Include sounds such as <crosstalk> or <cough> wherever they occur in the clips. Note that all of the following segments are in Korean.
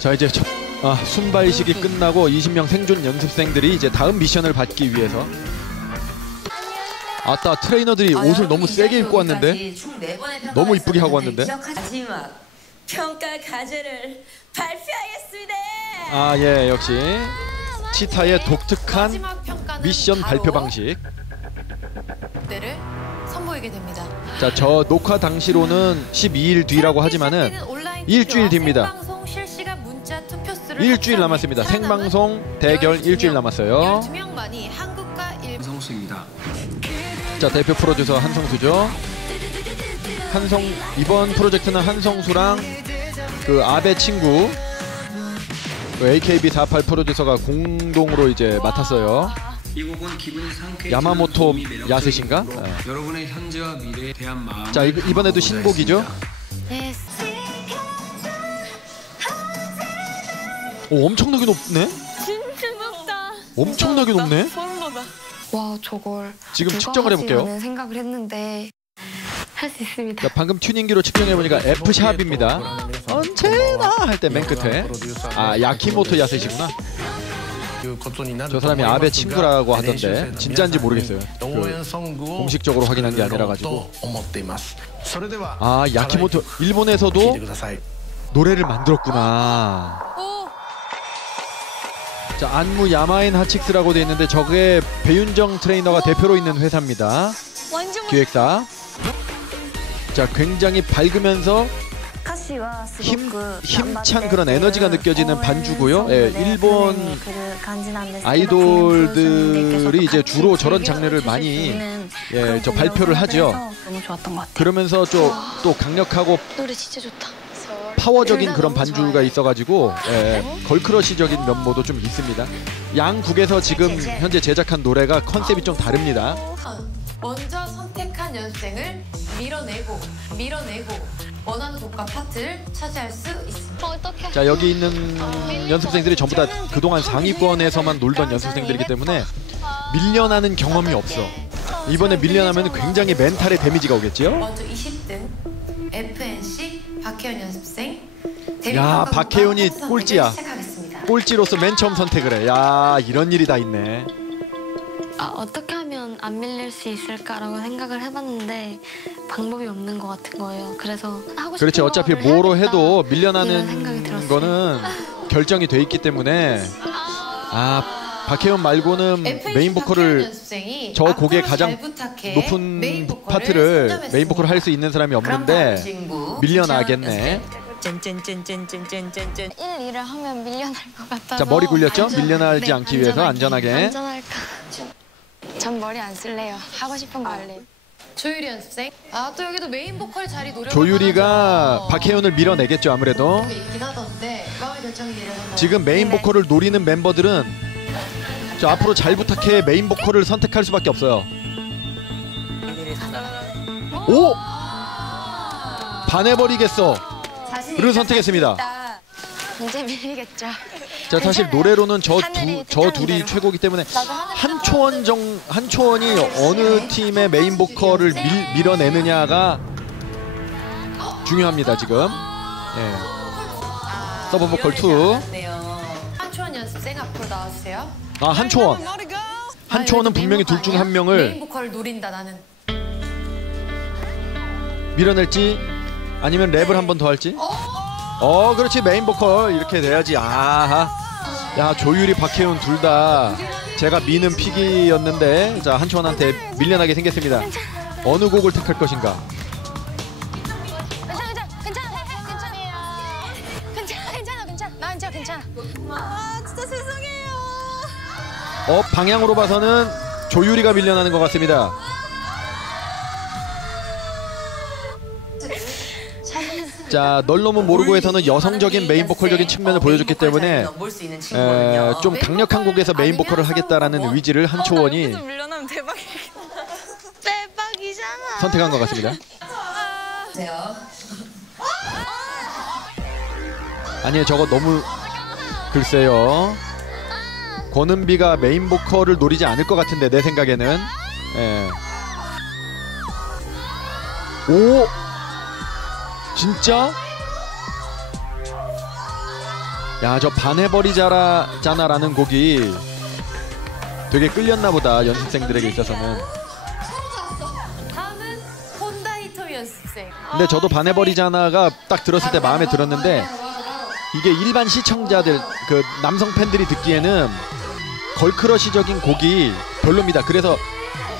자 이제 첫, 아, 순발식이 끝나고 20명 생존 연습생들이 이제 다음 미션을 받기 위해서 아따 트레이너들이 아, 옷을 너무 세게 입고 왔는데 평가가 너무 이쁘게 하고 왔는데? 마지막 평가 과제를 발표하겠습니다. 아 예 역시 치타의 독특한 마지막 평가는 미션 발표 방식 때를 선보이게 됩니다. 자 저 녹화 당시로는 12일 뒤라고 하지만은 일주일 뒤입니다. 일주일 합산해 남았습니다 생방송 대결 12명, 일주일 남았어요 12명만이 한국과 일본 성수입니다. 자 대표 프로듀서 한성수죠 한성 이번 프로젝트는 한성수랑 그 아베 친구 그 AKB48 프로듀서가 공동으로 이제 맡았어요 이 곡은 기분이 상쾌해지는 야마모토 야스신가? 네. 여러분의 현재와 미래에 대한 마음 자, 이- 이번에도 신곡이죠? 오 엄청나게 높네 진짜 높다. 엄청나게 높네 소름 돋아. 와 저걸 지금 누가 측정을? 해볼게요 생각을 했는데 할 수 있습니다. 자, 방금 튜닝기로 측정해보니까 F샵입니다 언제나 할 때 맨 끝에 아 야키모토 야스시구나 저 사람이 아베 친구라고 하던데 진짜인지 모르겠어요. 그 공식적으로 확인한 게 아니라 가지고. 아 야키모토 일본에서도 노래를 만들었구나. 자, 안무 야마인 하칙스라고 되어 있는데 저게 배윤정 트레이너가 대표로 있는 회사입니다. 기획사. 자, 굉장히 밝으면서 힘, 힘찬 그런 에너지가 느껴지는 반주고요. 예, 일본 아이돌들이 이제 주로 저런 장르를 많이 예, 저 발표를 하죠. 그러면서 좀 또 강력하고 노래 진짜 좋다. 파워적인 그런 반주가 좋아요. 있어가지고 예, 걸크러시적인 면모도 좀 있습니다. 양국에서 지금 현재 제작한 노래가 컨셉이 좀 다릅니다. 먼저 선택한 연습생을 밀어내고 밀어내고 원하는 곡과 파트를 차지할 수 있습니다. 어떡해. 자 여기 있는 연습생들이 전부 다 그동안 상위권에서만 놀던 연습생들이기 때문에 밀려나는 경험이 없어. 이번에 밀려나면 굉장히 멘탈에 데미지가 오겠지요? 먼저 20등 FNC 박혜연 연습생 야, 박혜연이 꼴찌야. 꼴찌로서 맨 처음 선택을 해. 야 이런 일이 다 있네. 아, 어떻게 하면 안 밀릴 수 있을까라고 생각을 해봤는데 방법이 없는 것 같은 거예요. 그래서 하고 싶은 그렇지 어차피 뭐로. 해도 밀려나는. 거는 결정이 돼 있기 때문에 아 박혜연 말고는 메인 보컬을 저 곡의 가장 높은 파트를. 메인 보컬을 할 수 있는 사람이 없는데 밀려나겠네. 짠짠짠짠짠짠짠. 1, 2를 하면 밀려날 것 같아서 자 머리 굴렸죠? 안전- 밀려나지 네, 않기 위해서 안전하게. 안전할까? 전 머리 안 쓸래요. 하고 싶은 거 할래요. 조유리 연습생 아 또 여기도 메인 보컬 자리 노려 조유리가 박혜연을 밀어내겠죠 아무래도. 있긴 하던데? 지금 메인 보컬을 노리는 멤버들은 저 앞으로 잘 부탁해 메인 보컬을 선택할 수밖에 없어요. 오! 반해버리겠어. 를 선택했습니다. 이제 밀리겠죠. 자 사실 노래로는 저, 두, 저 둘이 대로. 최고기 때문에 한초원 정 한초원이 어느 팀의 메인 보컬을 밀, 밀어내느냐가 중요합니다 지금. 예. 서브 보컬 2. 네요. 한초원 연습생 앞으로 나와주세요 아 한초원. 한초원은 아, 분명히 둘중 보컬 한? 명을 메인 보컬을 노린다 나는 밀어낼지 아니면 랩을 한 번 더 할지. 어 그렇지 메인 보컬 이렇게 돼야지. 아하. 야 조유리 박혜훈 둘 다 제가 미는 픽이었는데 자 한초원한테 밀려나게 생겼습니다. 어느 곡을 택할 것인가. 괜찮아, 괜찮아, 괜찮아, 괜찮아요. 괜찮아, 괜찮아, 괜찮아. 나 진짜 괜찮아. 아 진짜 죄송해요. 어 방향으로 봐서는 조유리가 밀려나는 것 같습니다. 자, 널 너무 모르고에서는 여성적인 메인 보컬적인 측면을 보여줬기 때문에 에. 좀 강력한 곡에서 메인 보컬을 하겠다라는 의지를 한초원이. <laughs> 선택한 것 같습니다. 보세요. 아니 저거 너무 글쎄요. 권은비가 메인 보컬을 노리지 않을 것 같은데 내 생각에는. 예. 오 진짜 야 저 반해버리자라잖아라는 곡이 되게 끌렸나 보다 연습생들에게 있어서는 다음은 연습생. 근데 저도 반해버리자나가 딱 들었을 때 마음에 들었는데 이게 일반 시청자들 그 남성 팬들이 듣기에는 걸크러시적인 곡이 별로입니다. 그래서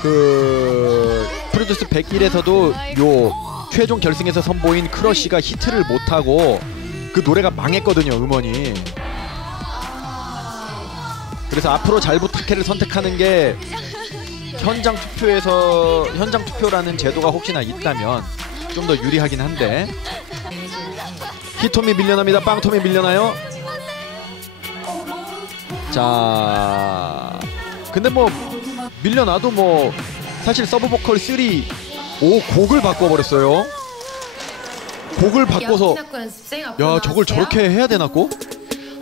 그 프로듀스 101에서도 요 최종 결승에서 선보인 크러쉬가 히트를 못하고 그 노래가 망했거든요 음원이. 그래서 앞으로 잘 부탁해를 선택하는 게 현장 투표에서 현장 투표라는 제도가 혹시나 있다면 좀 더 유리하긴 한데 히토미 밀려납니다. 빵토미 밀려나요? 자, 근데 뭐 밀려나도 뭐 사실 서브 보컬 3, 오 곡을 바꿔버렸어요. 곡을 바꿔서 야 저걸. 저렇게 해야 되나 꼭?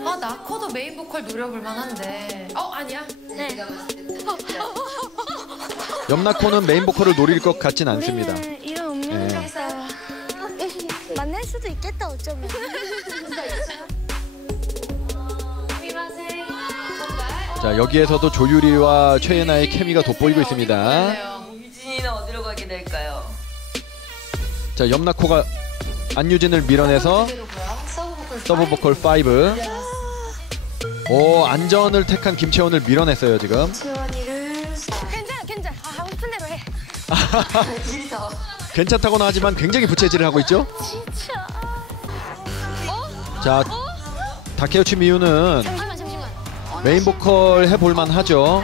아 나코도 메인 보컬 노려볼 만한데. 어 아니야. <laughs> 염나코는 메인 보컬을 노릴 것 같진 않습니다. 이런 네. 운명에서 <laughs> 만날 수도 있겠다 어쩌면. 자 여기에서도 조유리와 최예나의 케미가 돋보이고 있습니다. 자 염나코가 안유진을 밀어내서 서브 보컬 5. 오 안전을 택한 김채원을 밀어냈어요 지금. 괜찮아 괜찮아. 아, 하고 싶은 대로 해. <laughs> 괜찮다고는 하지만 굉장히 부채질을 하고 있죠. 진짜. 자 다케우치 미유는 잠시만 잠시만. 메인 보컬 해볼만 하죠.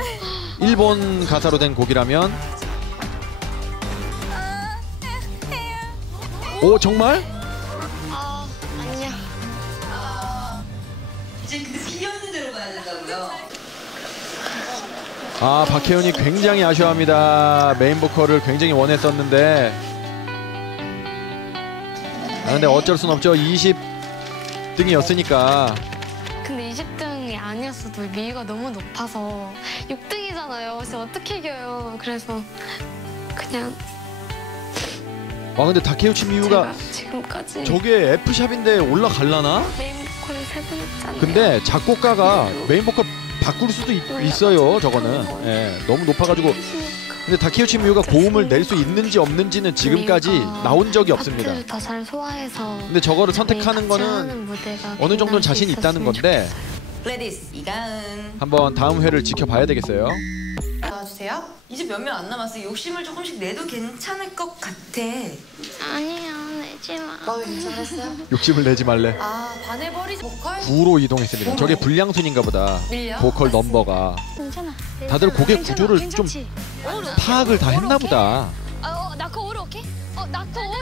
일본 가사로 된 곡이라면. 오 정말? 아 아니야. 이제 그 비었는 대로 가야 된다고요? 아 박혜연이 굉장히 아쉬워합니다. 메인 보컬을 굉장히 원했었는데. 아 근데 어쩔 순 없죠. 20등이었으니까. 근데 20등이 아니었어도 미유가 너무 높아서 6등이잖아요. 그래서 어떻게 이겨요? 그래서 그냥 와 근데 다케우치 미유가 제가 지금까지 저게 F샵인데 올라갈라나? 메인 보컬 세번 했잖아요. 근데 작곡가가 메인 보컬 바꿀 수도 있, 어요 저거는. 예, 너무 높아가지고. 근데 다케우치 미유가 고음을 낼 수 있는지 없는지는 지금까지 미유가 나온 적이 없습니다. 파트를 더잘 소화해서 근데 저거를 선택하는 같이 거는 어느 정도는 자신이 있다는 건데. 레디스 이가은. 한번 다음 회를 지켜봐야 되겠어요 나와주세요. 이제 몇 명 안 남았어. 욕심을 조금씩 내도 괜찮을 것 같아. 아니야 내지 마. 마음에 괜찮았어요? <laughs> 욕심을 내지 말래 아 반해버리 보컬 9로 이동했습니다 저게 불량순인가 보다 밀려. 보컬 넘버가 괜찮아. 다들 곡의 괜찮아, 구조를 괜찮지? 파악을 다 했나 보다 어, 어, 나코 오로 오케이? 어, 나코 오로.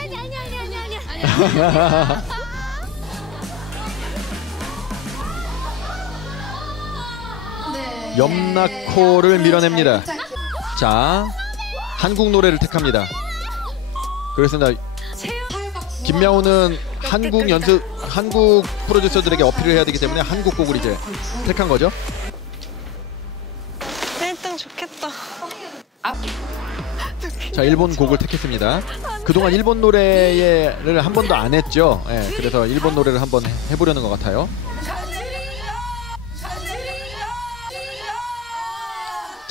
아니 아니 아니 아니 아니 아니. 염나코를 밀어냅니다. 자 한국 노래를 택합니다. 그렇습니다. 김명우는 한국 연습 한국 프로듀서들에게 어필을 해야 되기 때문에 한국 곡을 이제 택한 거죠? 1등 좋겠다. 자 일본 곡을 택했습니다. 그동안 일본 노래를 한 번도 안 했죠. 예, 그래서 일본 노래를 한번 해- 해보려는 것 같아요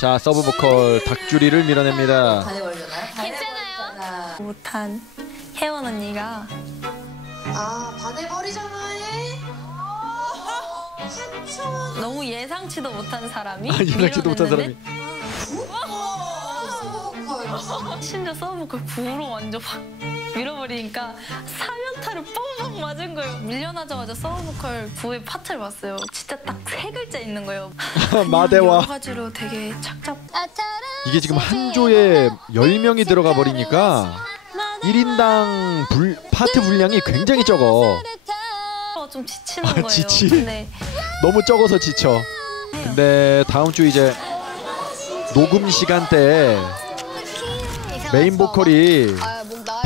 자 서브 보컬 닭주리를 밀어냅니다. 괜찮아요. 못한 혜원 언니가 아 반해버리잖아 해. 너무 예상치도 못한 사람이 예상치도 못한 사람이 보컬. 심지어 서브 보컬 9로 완전 확 밀어버리니까 사면타를 뻥뻥 맞은 거예요. 밀려나자마자 서브보컬 9의 파트를 봤어요. 진짜 딱 세 글자 있는 거예요. 여러 <laughs> 마대와 가지로 되게 착잡. 이게 지금 한 조에 10명이 들어가 버리니까 1인당 불, 파트 분량이 굉장히 적어 어, 좀 지치는 아, 거예요. 지치. 근데 너무 적어서 지쳐 근데 다음 주 이제 녹음 시간대에 메인 보컬이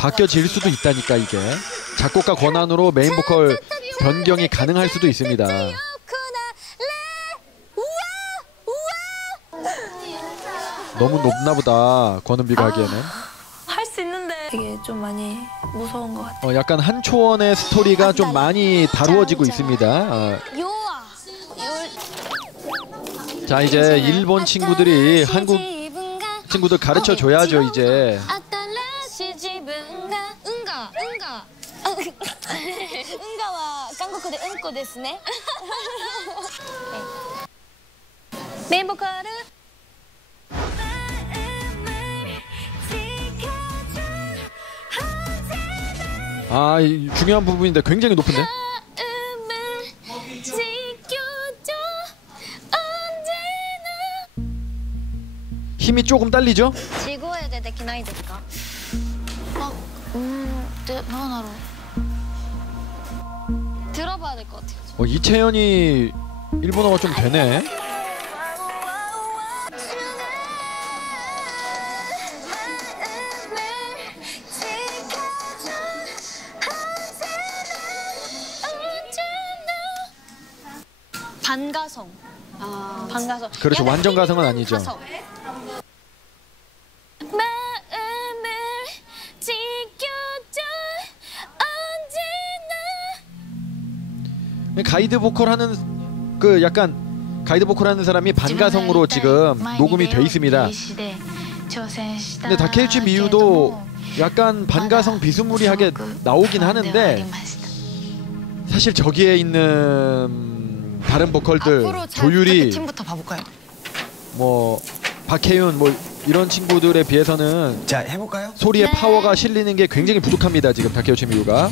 바뀌어질 수도 있다니까 이게 작곡가 권한으로 메인 보컬 변경이 가능할 수도 있습니다 너무 높나 보다 권은비가 하기에는 할 수 있는데 되게 좀 많이 무서운 것 같아요. 어, 약간 한초원의 스토리가 좀 많이 다루어지고 있습니다. 어. 자 이제 일본 친구들이 한국 친구들 가르쳐 줘야죠 이제. 아따라시 지분가 응가 응가. 응가와 한국의 응고 ですね. <laughs> 메인 보컬은 아 이 중요한 부분인데 굉장히 높은데. 마음을 지켜줘 언제나 힘이 조금 딸리죠? 地声でできないですかあ 네, 무한하로. 들어봐야 될 것 같아요. 어, 이채연이 일본어가 좀 되네. 반가성. 아, 반가성. 그렇죠. 완전 가성은 아니죠. 가성. 가이드 보컬 하는 그 약간 가이드 보컬 하는 사람이 반가성으로 지금 녹음이 돼 있습니다. 근데 다케이치 미유도 약간 반가성 비스무리하게 나오긴 하는데 사실 저기에 있는 다른 보컬들 조유리 팀부터 봐볼까요? 뭐 박혜윤 뭐 이런 친구들에 비해서는 자 해볼까요? 소리의 파워가 실리는 게 굉장히 부족합니다. 지금 다케이치 미유가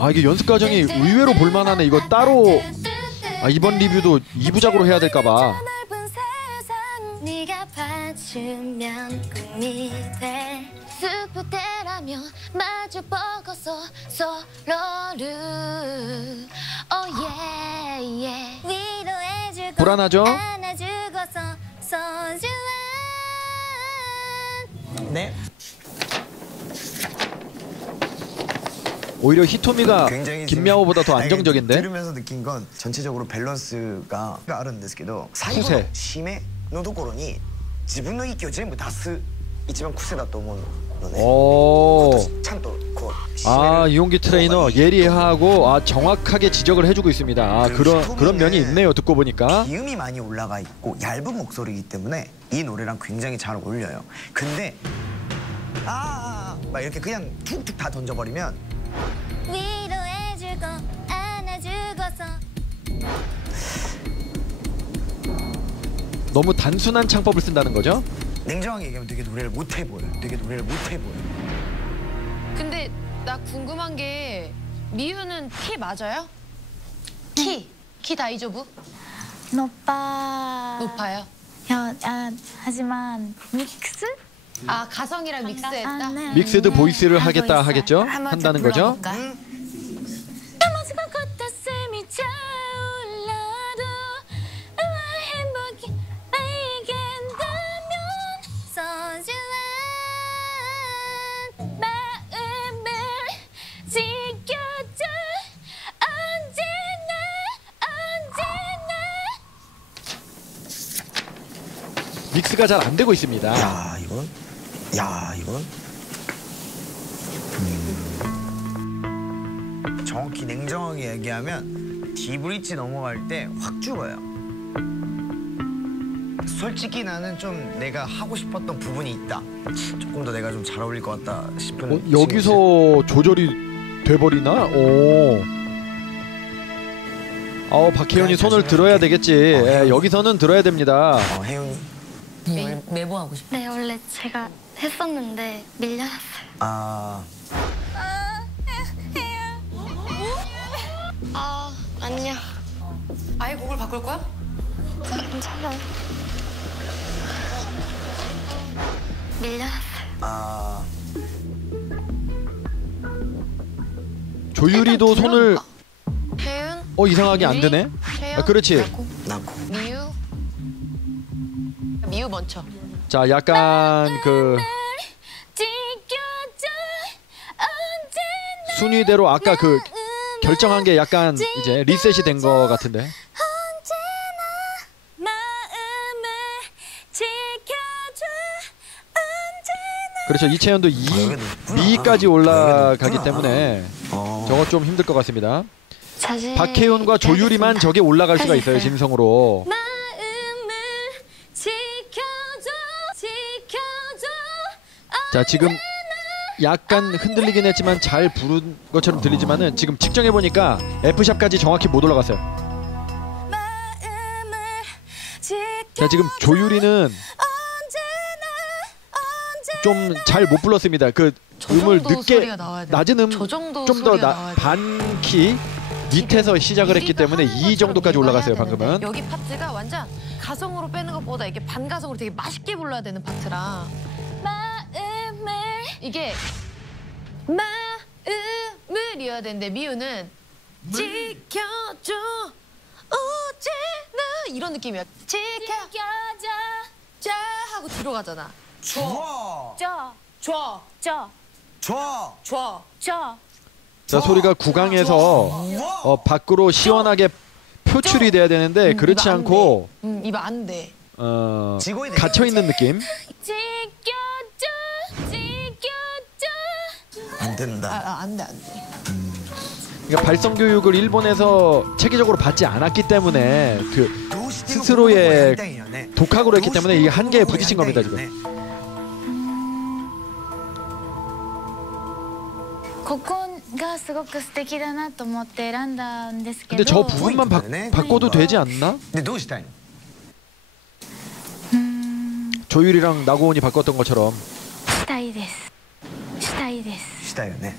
아 이게 연습 과정이 의외로 볼만하네. 이거 따로 아 이번 리뷰도 2부작으로 해야 될까봐. 불안하죠? 네. 오히려 히토미가 굉장히 지금- 김야오보다 더 아니, 안정적인데. 들으면서 느낀 건 전체적으로 밸런스가 あるんですけど最後 쿠세. の締めのところに自分の息を全部出す一番癖だと思うのね 오. ちゃんとこう締める 아 이용기 트레이너 예리하고 아 정확하게 지적을 해주고 있습니다. 아 그런 그런 면이 있네요. 듣고 보니까 기음이 많이 올라가 있고 얇은 목소리이기 때문에 이 노래랑 굉장히 잘 어울려요. 근데 아, 아, 아, 막 이렇게 그냥 툭툭 다 던져버리면 위로해주고 안아주고서 너무 단순한 창법을 쓴다는 거죠. 냉정하게 얘기하면 되게 노래를 못해 보여. 되게 노래를 못해 보여. 근데 나 궁금한 게 미유는 키 맞아요? 키. 키 다이조부? 높아. 높아요. 야, 아, 하지만 믹스? 아 가성이랑 믹스했다? 아, 네. 믹스드 보이스를 하고 하겠다 있어요. 하겠죠. 한다는 좀 거죠. 믹스가 잘 안 되고 있습니다. 야 이건 야 이건 음. 정확히 냉정하게 얘기하면 디브리지 넘어갈 때 확 죽어요. 솔직히 나는 좀 내가 하고 싶었던 부분이 있다. 조금 더 내가 좀 잘 어울릴 것 같다 싶은. 어, 여기서 조절이 돼버리나? 오. 어 박혜연이 손을 들어야 되겠지. 예, 여기서는 들어야 됩니다. 어, 혜윤이. 메모하고 싶어. 네 원래 제가 했었는데 밀려났어요 아 아 안녕 아예 곡을 바꿀 거야? 괜찮아요 밀려났어요 아. 조유리도 손을 혜윤? 어 이상하게 안 되네. 아, 그렇지. 나고. 나고. 미유? 미유 먼저. 자 약간 그 순위대로 아까 그 결정한 게 약간 이제 리셋이 된 거 같은데. 그렇죠. 이채연도 아, 2 여기 높구나. 미까지 여기 올라가기 높구나. 때문에 어. 저거 좀 힘들 것 같습니다. 박혜윤과 조유리만. 저게 올라갈 수가 있어요. 진성으로. 자 지금 약간 흔들리긴 했지만 잘 부른 것처럼 들리지만은 지금 측정해 보니까 F샵까지 정확히 못 올라갔어요. 자 지금 조유리는 좀 잘 못 불렀습니다. 그저 음을 늦게. 낮은 음 좀 더. 반키 밑에서 시작을 했기 때문에 이 정도까지 올라갔어요. 방금은. 여기 파트가 완전 가성으로 빼는 것보다 이게 반가성으로 되게 맛있게 불러야 되는 파트라 이게 마음을 이어야 되는데 미우는 지켜줘. 오지나 이런 느낌이야. 지켜줘. 자 하고 뒤로 가잖아. 좋아. 저, 좋아 저, 좋아. 좋아 저. 자 소리가 구강에서. 어, 밖으로 시원하게 표출이 돼야 되는데 음, 그렇지 않고 음, 입 안돼. 어. 갇혀 있는 느낌. 지켜 안 된다. 아, 안돼 안돼 그러니까 발성 교육을 일본에서 체계적으로 받지 않았기 때문에 그 스스로의 독학으로 했기 때문에 이게 한계에 부딪힌 겁니다 지금. ここがすごく素敵だなと思って選んだんですけ 근데 ど 저 부분만 바, 포인트네. 바꿔도 되지 않나? 근데 どうしたいの? 조율이랑 나고온이 바꿨던 것처럼 したいですしたいです したいよね.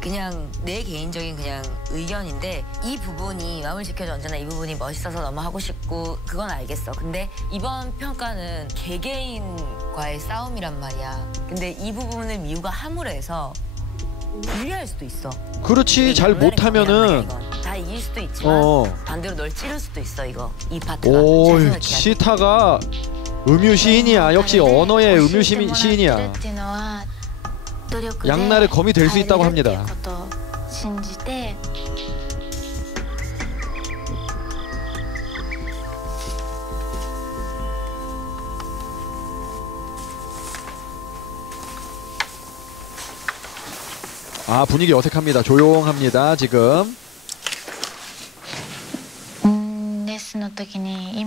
그냥 내 개인적인 그냥 의견인데 이 부분이 마음을 지켜줘 언제나 이 부분이 멋있어서 너무 하고 싶고 그건 알겠어. 근데 이번 평가는 개개인과의 싸움이란 말이야. 근데 이 부분을 미우가 함으로 해서 유리할 수도 있어. 그렇지 잘 장난의 못하면은 경기란 말이야, 이건. 다 이길 수도 있지만 어. 반대로 널 찌를 수도 있어 이거 이 파트가. 오 잘 생각해야 돼. 시타가 음유 시인이야 역시 언어의 음유 시, 시인이야 っていうのは努力で 양날의 검이 될 수 있다고 入れる 합니다 っていうことを信じて 아 분위기 어색합니다 조용합니다 지금 うんレッスンの時にイン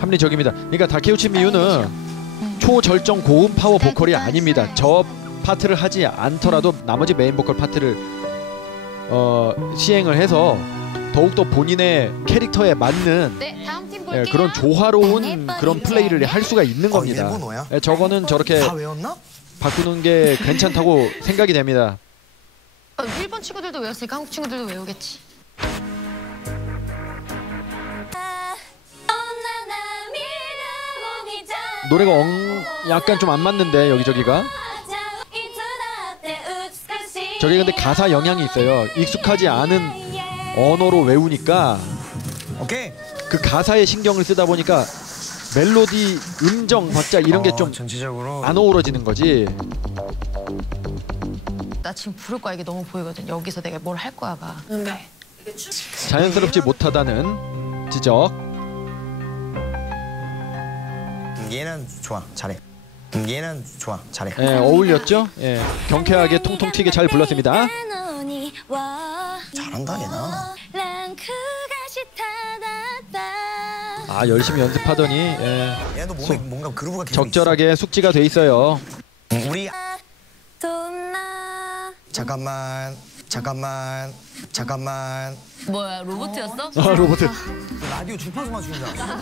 합리적입니다. 그러니까 다케우치 미유는 음. 초절정 고음 파워 네, 보컬이 그렇죠. 아닙니다. 네. 저 파트를 하지 않더라도 나머지 메인 보컬 파트를 어, 시행을 해서 더욱더 본인의 캐릭터에 맞는 네, 예, 그런 조화로운 네, 그런 플레이를 할 수가 있는 겁니다. 예, 저거는 저렇게 바꾸는 게 괜찮다고 <laughs> 생각이 됩니다. 어, 일본 친구들도 외웠으니까 한국 친구들도 외우겠지. 노래가 엉, 약간 좀 안 맞는데 여기저기가 저게 근데 가사 영향이 있어요. 익숙하지 않은 언어로 외우니까 오케이. 그 가사에 신경을 쓰다 보니까 멜로디, 음정, 박자 이런 게좀안 어, 전체적으로 어우러지는 거지. 나 지금 부를 거야 이게 너무 보이거든 여기서 내가 뭘 할 거야 봐 네. 자연스럽지 못하다는 지적. 얘는 좋아. 잘해. 얘는 좋아. 잘해. 예, 어울렸죠? 예, 경쾌하게 통통 튀게 잘 불렀습니다. 잘한다 얘나. 아 열심히 연습하더니 예, 얘도 몸에 소- 뭔가 그루브가 계속 적절하게 숙지가 돼 있어요. 있어. 우리 잠깐만. 잠깐만. 잠깐만. 뭐야 로봇이었어? 아 로봇. 라디오 주파수 맞추는 줄 알았어.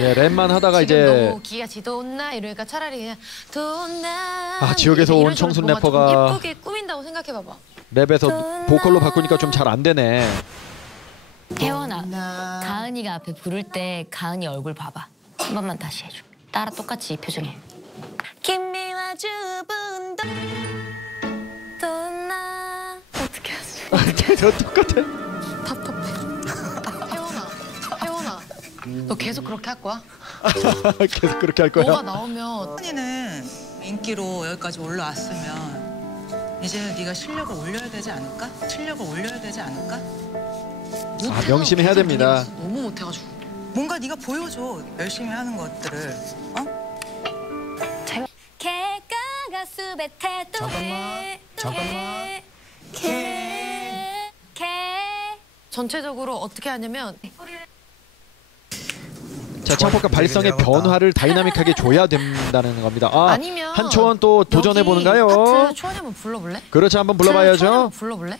예, 랩만 하다가 지금 이제 너무 기가 지도나 이러니까 차라리 그냥 도나 아, 지역에서 온 청순 래퍼가- 예쁘게 꾸민다고 생각해 봐봐 랩에서 보컬로 바꾸니까 좀 잘 안 되네. 혜원아, 가은이가 앞에 부를 때 가은이 얼굴 봐봐. 한 번만 다시 해줘. 따라 똑같이 이 표정해. 김미와 주분도 도나 어떻게 하지? 계속 똑같아. 너 계속 그렇게 할 거야? <laughs> 계속 그렇게 할 너가 거야. 나오면 혜원이는 인기로 여기까지 올라왔으면 이제 네가 실력을 올려야 되지 않을까? 실력을 올려야 되지 않을까? 아, 명심해야 됩니다. 너무 못해가지고. 뭔가 네가 보여줘 열심히 하는 것들을 어? 잠깐만 잠깐만 개, 개. 전체적으로 어떻게 하냐면 자, 청포카 발성의 변화를 다이나믹하게 줘야 된다는 겁니다. 아, 아니면 한 초원 또 도전해 보는가요? 파트 초원이 한번 불러볼래? 그렇죠, 한번 불러봐야죠. 한번 불러볼래?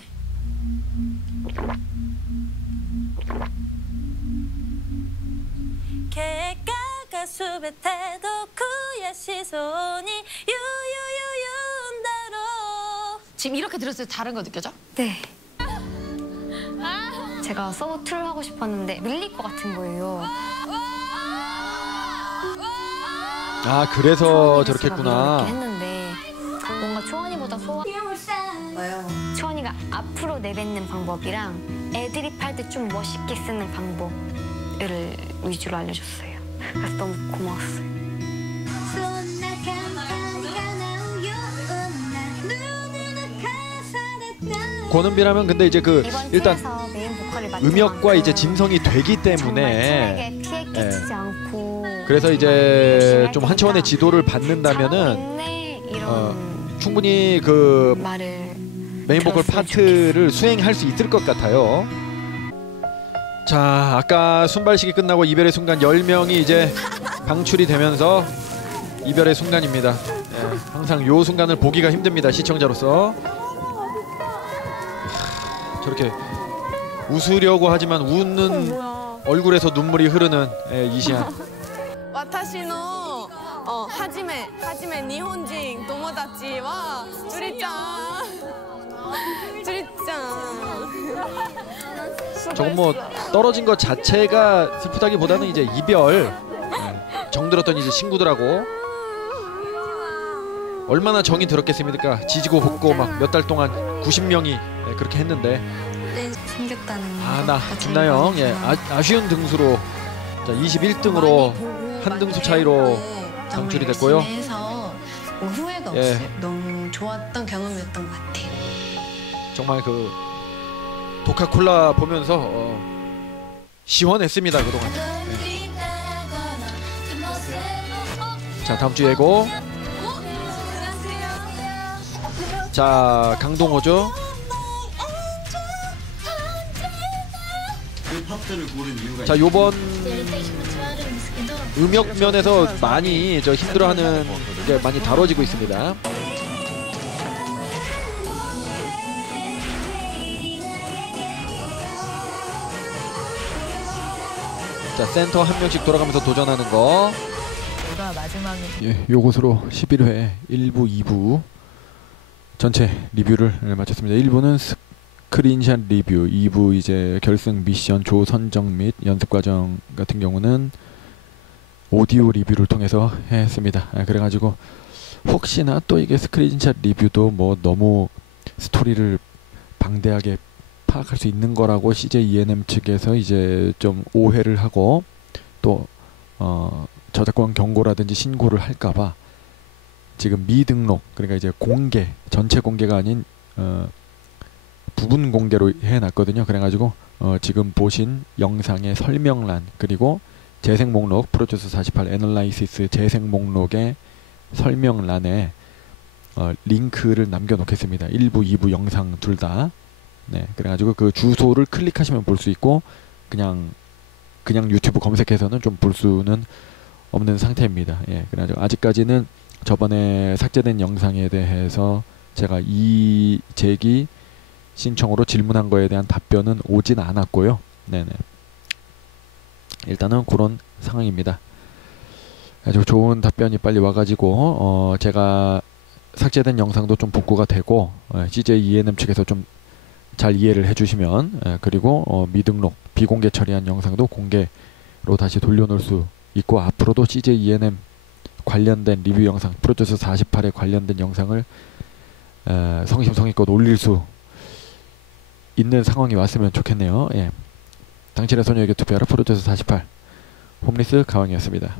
개가가 숲에 태도 그의 시선이 유유유유운다로 지금 이렇게 들었을 때 다른 거 느껴져? 네. 제가 서브 2를 하고 싶었는데 밀릴 것 같은 거예요. 아, 그래서 저렇게 했구나. 했는데 뭔가 초원이보다 소원 초원이가 앞으로 내뱉는 방법이랑 애드립 할 때 좀 멋있게 쓰는 방법을 위주로 알려줬어요. 그래서 너무 고마웠어요. 권은비라면 근데 이제 그 일단 음역과 이제 짐성이 되기 때문에 팀에게 피해 끼치지 않고 그래서 이제 좀 한초원의 지도를 받는다면은 어, 충분히 그 메인 보컬 파트를 수행할 수 있을 것 같아요. 자, 아까 순발식이 끝나고 이별의 순간 10명이 이제 방출이 되면서 이별의 순간입니다. 예, 항상 요 순간을 보기가 힘듭니다. 시청자로서. 하, 저렇게 웃으려고 하지만 웃는 얼굴에서 눈물이 흐르는 예, 이시안. 와타시노 어, 하지메 하지메 니혼진 도모다치와 쭈리짱. 쭈리짱. 저건 뭐 떨어진 것 자체가 슬프다기보다는 이제 이별. 음, 정들었던 이제 친구들하고. 얼마나 정이 들었겠습니까? 지지고 볶고 막 몇 달 동안 90명이 예, 그렇게 했는데. 네, 생겼다는 아나 김나영 예 아, 아쉬운 등수로. 자 21등으로 한 등수 차이로 방출이 됐고요 뭐 후회가 예. 없어요. 너무 좋았던 경험이었던 것 같아요. 정말 그 도카콜라 보면서 어, 시원했습니다 그동안 예. 자 다음 주 예고 자 강동호죠 자 요번 음역 면에서 많이 저 힘들어하는 게 많이 다뤄지고 있습니다. 자 센터 한 명씩 돌아가면서 도전하는 거. 마지막에 예, 요것으로 11회 1부, 2부 전체 리뷰를 마쳤습니다. 1부는 스크린샷 리뷰, 2부 이제 결승 미션 조 선정 및 연습 과정 같은 경우는 오디오 리뷰를 통해서 했습니다. 아, 그래가지고 혹시나 또 이게 스크린샷 리뷰도 뭐 너무 스토리를 방대하게 파악할 수 있는 거라고 CJ ENM 측에서 이제 좀 오해를 하고 또 어, 저작권 경고라든지 신고를 할까봐 지금 미등록 그러니까 이제 공개 전체 공개가 아닌 어, 부분 공개로 해놨거든요. 그래가지고 어, 지금 보신 영상의 설명란 그리고 재생 목록 프로듀스 48 애널라이시스 재생 목록의 설명란에 어, 링크를 남겨놓겠습니다. 1부, 2부 영상 둘 다. 네, 그래가지고 그 주소를 클릭하시면 볼 수 있고 그냥 그냥 유튜브 검색해서는 좀 볼 수는 없는 상태입니다. 예, 그래가지고 아직까지는 저번에 삭제된 영상에 대해서 제가 이 제기 신청으로 질문한 거에 대한 답변은 오진 않았고요. 네네. 일단은 그런 상황입니다. 아주 좋은 답변이 빨리 와가지고 어 제가 삭제된 영상도 좀 복구가 되고 어, CJ ENM 측에서 좀 잘 이해를 해주시면 예, 그리고 어, 미등록 비공개 처리한 영상도 공개로 다시 돌려놓을 수 있고 앞으로도 CJ ENM 관련된 리뷰 영상 프로듀스 48에 관련된 영상을 에, 성심성의껏 올릴 수 있는 상황이 왔으면 좋겠네요. 예. 당신의 소녀에게 투표하라 프로듀스 48 홈리스 가왕이었습니다.